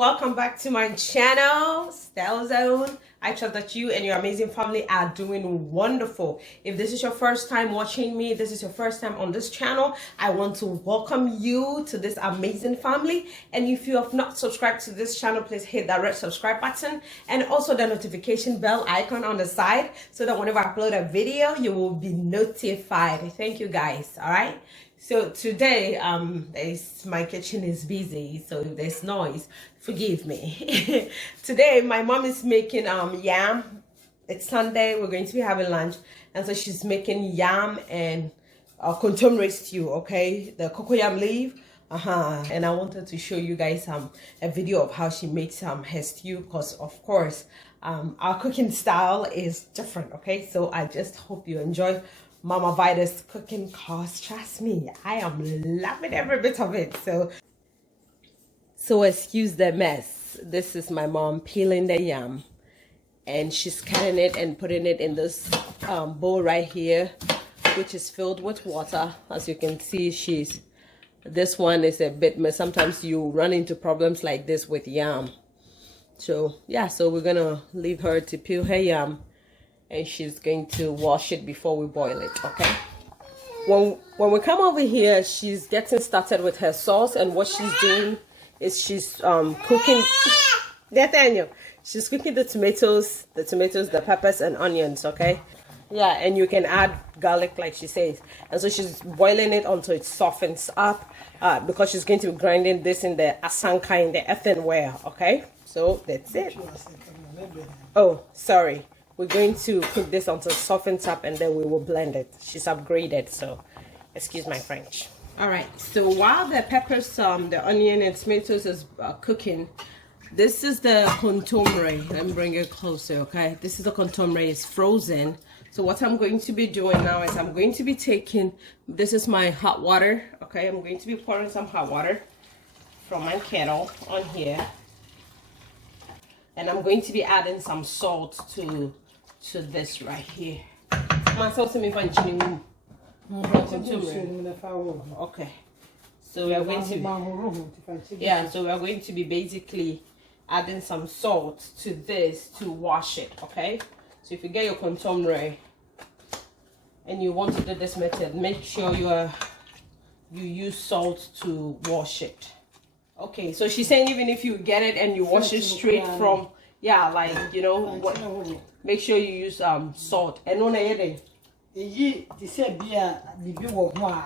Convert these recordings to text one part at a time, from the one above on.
welcome back to my channel, StellaZone. I trust that you and your amazing family are doing wonderful. If this is your first time watching me, this is your first time on this channel, I want to welcome you to this amazing family. And if you have not subscribed to this channel, please hit that red subscribe button and also the notification bell icon on the side so that whenever I upload a video, you will be notified. Thank you guys. All right. So today, my kitchen is busy, so if there's noise, forgive me. Today, my mom is making yam. It's Sunday. We're going to be having lunch, and so she's making yam and kontomire stew. Okay, the cocoyam leaf. And I wanted to show you guys a video of how she makes her stew, because of course, our cooking style is different. Okay, so I just hope you enjoy Mama Vida's cooking, cause trust me, I am loving every bit of it. So excuse the mess. This is my mom peeling the yam, and she's cutting it and putting it in this bowl right here, which is filled with water. As you can see, this one is a bit mess. Sometimes you run into problems like this with yam. So yeah, so we're gonna leave her to peel her yam, and she's going to wash it before we boil it. Okay, when we come over here, she's getting started with her sauce, and what she's doing is she's cooking Nathaniel, she's cooking the tomatoes, the peppers and onions. Okay, yeah, and you can add garlic like she says, and so she's boiling it until it softens up, because she's going to be grinding this in the asanka, in the earthenware. Okay, so that's it. Oh, sorry. We're going to cook this until it softens up, and then we will blend it. She's upgraded, so excuse my French. All right, so while the peppers, the onion and tomatoes is cooking, this is the kontomire. Let me bring it closer, okay? This is the kontomire. It's frozen. So what I'm going to be doing now is I'm going to be taking, this is my hot water, okay? I'm going to be pouring some hot water from my kettle on here. And I'm going to be adding some salt to this right here. Okay, so we are going to be basically adding some salt to this to wash it. Okay, so if you get your kontomire and you want to do this method, make sure you use salt to wash it. Okay, so she's saying even if you get it and you wash it straight from, yeah, like, you know, what, make sure you use salt. And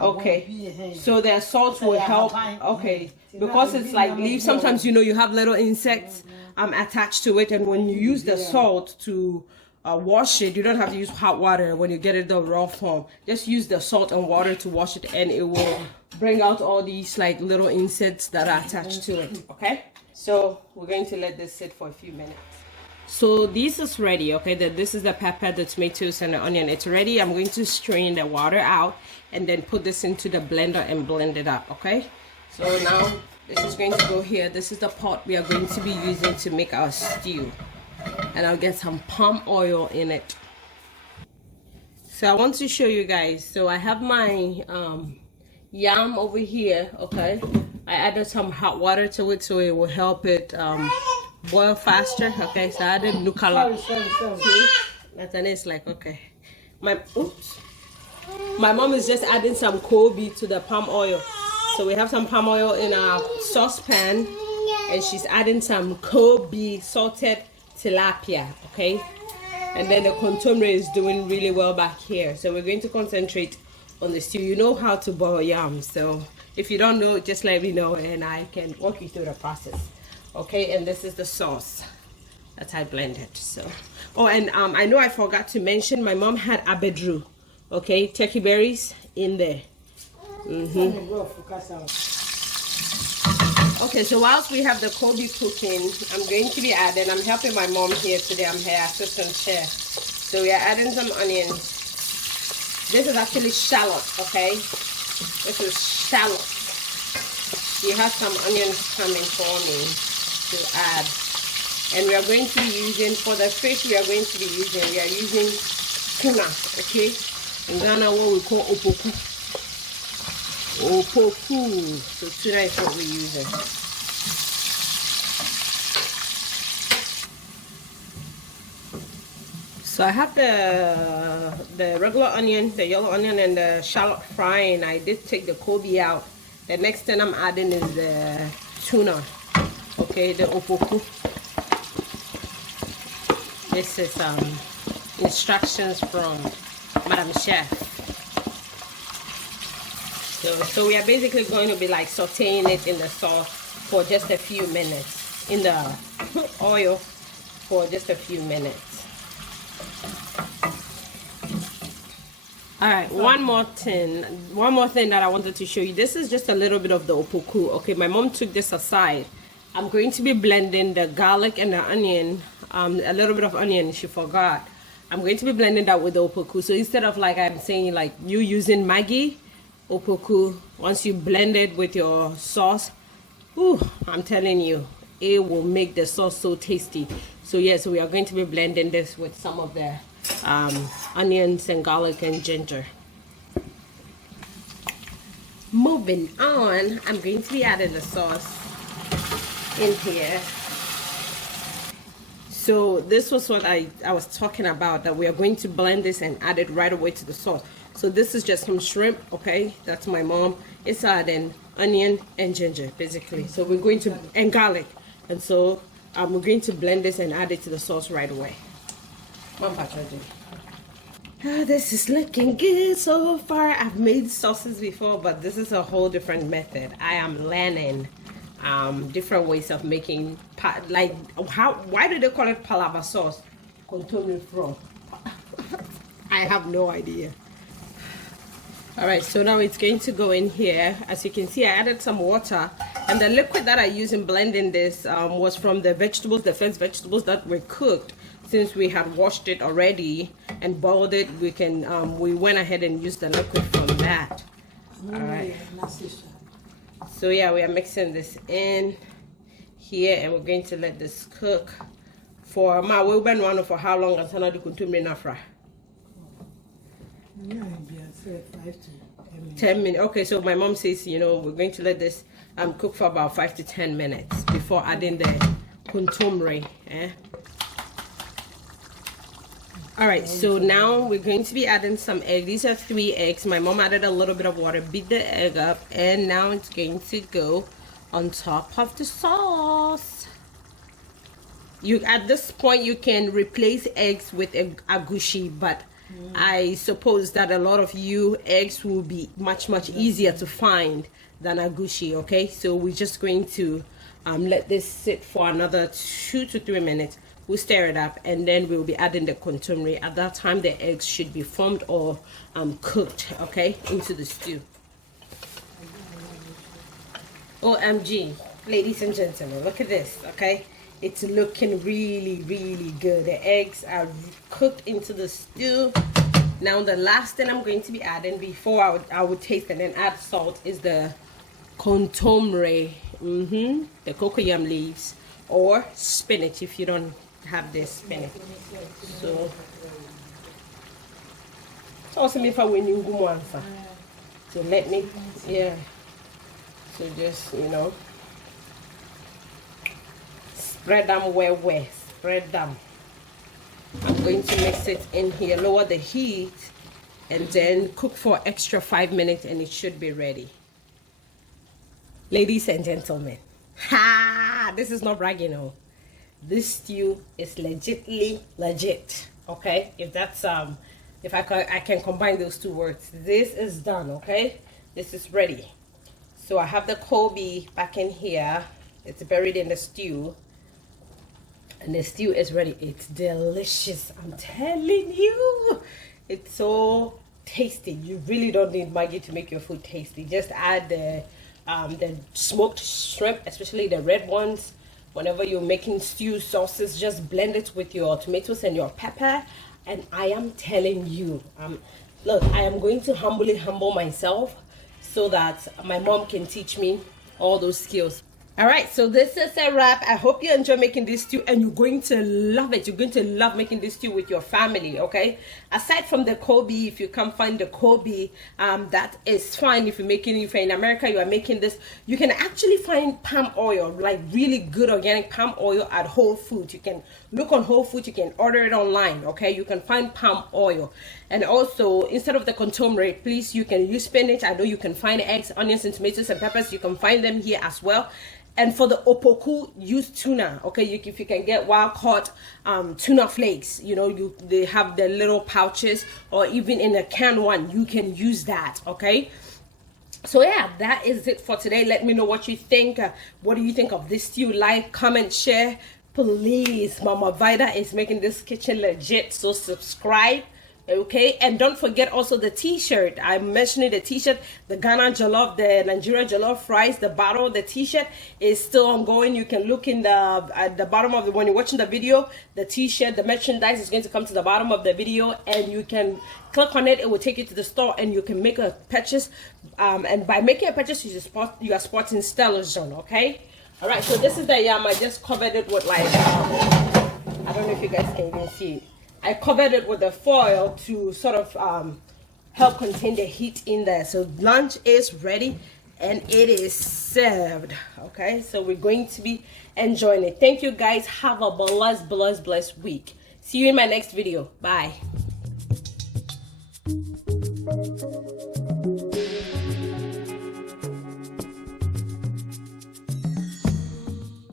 okay, so the salt will help. Okay, because it's like leaves, sometimes, you know, you have little insects attached to it, and when you use the salt to wash it, you don't have to use hot water when you get it the raw form. Just use the salt and water to wash it, and it will bring out all these like little insects that are attached to it. Okay, so we're going to let this sit for a few minutes. So this is ready. Okay, this is the pepper, the tomatoes and the onion. It's ready. I'm going to strain the water out and then put this into the blender and blend it up. Okay, so now this is going to go here. This is the pot we are going to be using to make our stew, and I'll get some palm oil in it. So I want to show you guys. So I have my yam over here. Okay, I added some hot water to it so it will help it boil faster. Okay, so I added nukala. Sorry. Nathan is like, okay, my mom is just adding some kobe to the palm oil. So we have some palm oil in our saucepan, and she's adding some kobe salted tilapia. Okay, and then the kontomire is doing really well back here. So we're going to concentrate on the stew. You know how to boil yam, so if you don't know, just let me know and I can walk you through the process. Okay, and this is the sauce that I blended. So, oh, and I know I forgot to mention, my mom had abedru, okay, turkey berries in there. Okay, so whilst we have the kobe cooking, I'm going to be adding, I'm helping my mom here today. I'm her assistant chef. So we are adding some onions. This is actually shallot, okay? This is shallot. She has some onions coming for me to add. And we are going to be using, for the fish we are using tuna, okay? In Ghana, what we call opoku. Opoku. So tuna is what we're using. So I have the regular onion, the yellow onion, and the shallot frying. I did take the Kobe out. The next thing I'm adding is the tuna. Okay, the opoku. This is instructions from Madam Chef. So we are basically going to be like sauteing it in the sauce for just a few minutes, in the oil for just a few minutes. All right, one more thing that I wanted to show you. This is just a little bit of the opoku. Okay, my mom took this aside. I'm going to be blending the garlic and the onion, a little bit of onion, she forgot. I'm going to be blending that with the opoku. So instead of like I'm saying like you using Maggi, opoku, once you blend it with your sauce, ooh, I'm telling you, it will make the sauce so tasty. So yeah, so we are going to be blending this with some of the onions and garlic and ginger. Moving on, I'm going to be adding the sauce in here. So this was what I was talking about, that we are going to blend this and add it right away to the sauce. So this is just some shrimp, okay, that's my mom. It's adding onion and ginger basically. So we're going to, and garlic, and so we're going to blend this and add it to the sauce right away. This is looking good so far. I've made sauces before, but this is a whole different method. I am learning different ways of making, like why do they call it Palava sauce? Kontomere from. I have no idea. All right, so now it's going to go in here. As you can see, I added some water, and the liquid that I used in blending this was from the vegetables, the first vegetables that were cooked. Since we had washed it already and boiled it, we went ahead and used the liquid from that. All right. So yeah, we are mixing this in here, and we're going to let this cook for for how long? Until the kontomere nafra. 10 minutes. Okay, so my mom says, you know, we're going to let this cook for about 5 to 10 minutes before adding the kontomere. All right, so now we're going to be adding some egg. These are 3 eggs. My mom added a little bit of water, beat the egg up, and now it's going to go on top of the sauce. At this point you can replace eggs with agushi, but I suppose that a lot of you eggs will be much easier to find than agushi. Okay, so we're just going to let this sit for another 2 to 3 minutes. We'll stir it up, and then we'll be adding the kontomere. At that time the eggs should be formed or cooked, okay, into the stew. OMG, ladies and gentlemen, look at this. Okay, it's looking really good. The eggs are cooked into the stew. Now the last thing I'm going to be adding before I would taste and then add salt is the kontomere, the cocoyam leaves, or spinach if you don't have this spinach. So also me for when you go answer. So let me, yeah. So just, you know, spread them well, spread them. I'm going to mix it in here, lower the heat, and then cook for extra 5 minutes, and it should be ready. Ladies and gentlemen, this is not bragging, no. This stew is legit. Okay, if that's if I can combine those two words. This is done. Okay, this is ready. So I have the Kobe back in here. It's buried in the stew, and the stew is ready. It's delicious, I'm telling you. It's so tasty. You really don't need Maggi to make your food tasty. Just add the smoked shrimp, especially the red ones. Whenever you're making stew sauces, just blend it with your tomatoes and your pepper, and I am telling you, look, I am going to humbly humble myself so that my mom can teach me all those skills. All right, so this is a wrap. I hope you enjoy making this stew and you're going to love it. You're going to love making this stew with your family, okay? Aside from the Kobe, if you can't find the Kobe, that is fine. If you're in America, you are making this, you can actually find palm oil, like really good organic palm oil at Whole Foods. You can look on Whole Foods, you can order it online, okay? You can find palm oil. And also, instead of the kontomere, please, you can use spinach. I know you can find eggs, onions, and tomatoes and peppers. You can find them here as well. And for the opoku, use tuna. Okay, if you can get wild caught tuna flakes, you know, they have the little pouches, or even in a canned one, you can use that. Okay. So yeah, that is it for today. Let me know what you think. What do you think of this stew? Like, comment, share. Please, Mama Vida is making this kitchen legit. So subscribe. Okay, and don't forget also the t-shirt. I'm mentioning the t-shirt, the Ghana Jollof, the Nigeria Jollof rice, the bottle, the t-shirt is still ongoing. You can look in at the bottom of the, when you're watching the video, the t-shirt, the merchandise is going to come to the bottom of the video, and you can click on it. It will take you to the store and you can make a purchase, and by making a purchase, you are sporting StellaZone. Okay, all right, so this is the yam. I just covered it with like I don't know if you guys can even see it. I covered it with a foil to sort of help contain the heat in there. So lunch is ready and it is served. Okay, so we're going to be enjoying it. Thank you guys. Have a blessed week. See you in my next video. Bye.